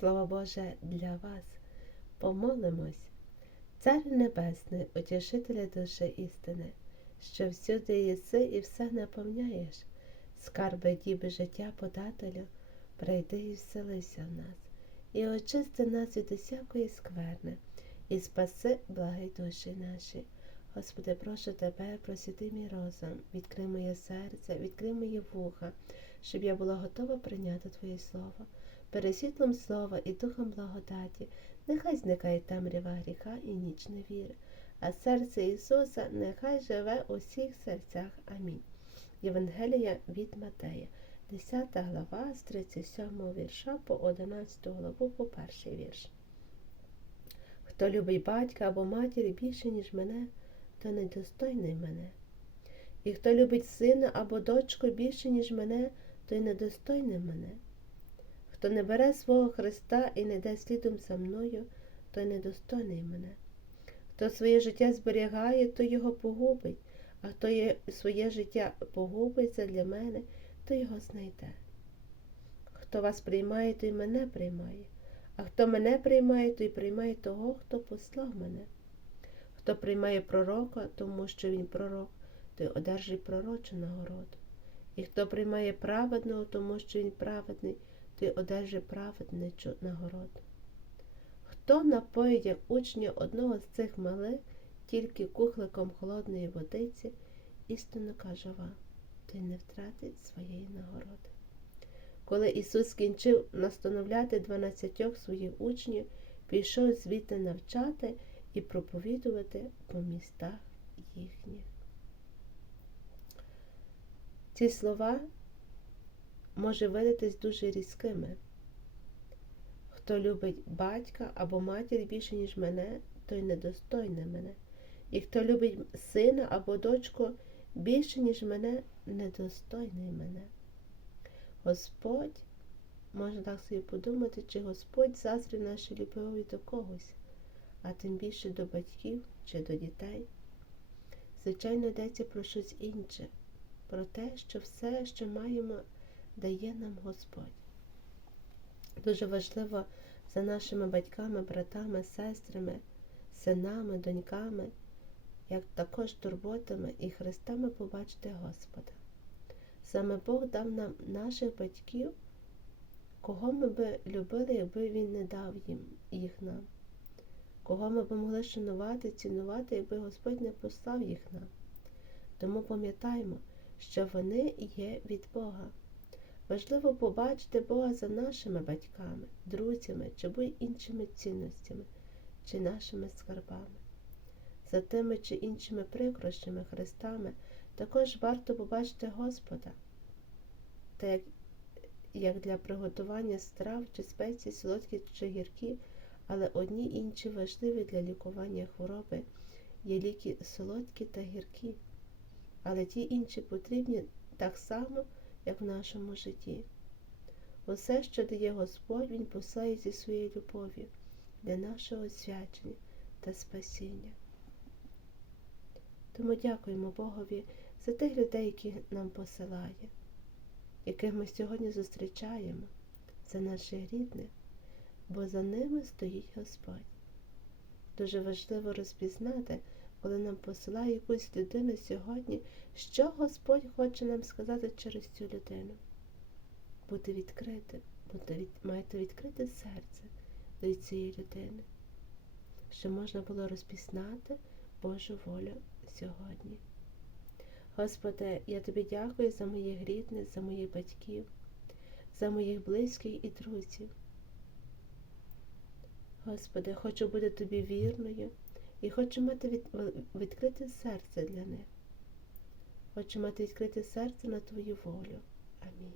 Слово Боже для вас. Помолимось. Цар Небесний, утішителя душі істини, що всюди єси і все наповняєш, скарби діби життя подателю, прийди і вселися в нас, і очисти нас від усякої скверни, і спаси благі душі наші. Господи, прошу тебе, просвіти мій розум, відкрий моє серце, відкрий мої вуха, щоб я була готова прийняти Твоє Слово. Пересвітлом слова і духом благодаті, нехай зникає темрява гріха і ніч невіри, а серце Ісуса нехай живе у всіх серцях. Амінь. Євангелія від Матея, 10 глава з 37 вірша по 11 главу по перший вірш. Хто любить батька або матір більше, ніж мене, то недостойний мене. І хто любить сина або дочку більше, ніж мене, той недостойний мене. Хто не бере свого Христа і не йде слідом за мною, той недостойний мене. Хто своє життя зберігає, то його погубить, а хто своє життя погубить для мене, то його знайде. Хто вас приймає, той мене приймає, а хто мене приймає, той приймає того, хто послав мене. Хто приймає пророка, тому що він пророк, той одержить пророчу нагороду. І хто приймає праведного, тому що він праведний, той одержить праведничу нагороду. Хто напоїть, як учня одного з цих малих, тільки кухликом холодної водиці, істинно каже вам, той не втратить своєї нагороди. Коли Ісус скінчив настановляти дванадцятьох своїх учнів, пішов звідти навчати і проповідувати по містах їхніх. Ці слова може видатись дуже різкими. Хто любить батька або матір більше, ніж мене, той недостойний мене. І хто любить сина або дочку більше, ніж мене, недостойний мене. Господь, можна так собі подумати, чи Господь зазрів нашій любові до когось, а тим більше до батьків чи до дітей. Звичайно, йдеться про щось інше, про те, що все, що маємо, дає нам Господь. Дуже важливо за нашими батьками, братами, сестрами, синами, доньками, як також турботами і хрестами побачити Господа. Саме Бог дав нам наших батьків, кого ми би любили, якби Він не дав їм їх нам, кого ми б могли шанувати, цінувати, якби Господь не послав їх нам. Тому пам'ятаємо, що вони є від Бога. Важливо побачити Бога за нашими батьками, друзями чи будь іншими цінностями, чи нашими скарбами. За тими чи іншими прикрощами, хрестами також варто побачити Господа, та як, як для приготування страв чи спецій, солодкі чи гіркі, але одні інші важливі для лікування хвороби є ліки солодкі та гіркі, але ті інші потрібні так само як в нашому житті. Усе, що дає Господь, Він посилає зі своєю любов'ю для нашого свячення та спасіння. Тому дякуємо Богові за тих людей, які нам посилає, яких ми сьогодні зустрічаємо, за наших рідних, бо за ними стоїть Господь. Дуже важливо розпізнати, коли нам посилає якусь людину сьогодні, що Господь хоче нам сказати через цю людину. Бути відкритим, бути від... маєте відкрите серце до цієї людини, щоб можна було розпізнати Божу волю сьогодні. Господи, я тобі дякую за моїх рідних, за моїх батьків, за моїх близьких і друзів. Господи, хочу бути тобі вірною і хочу мати від... відкрите серце для них. Хочу мати відкрите серце на Твою волю. Амінь.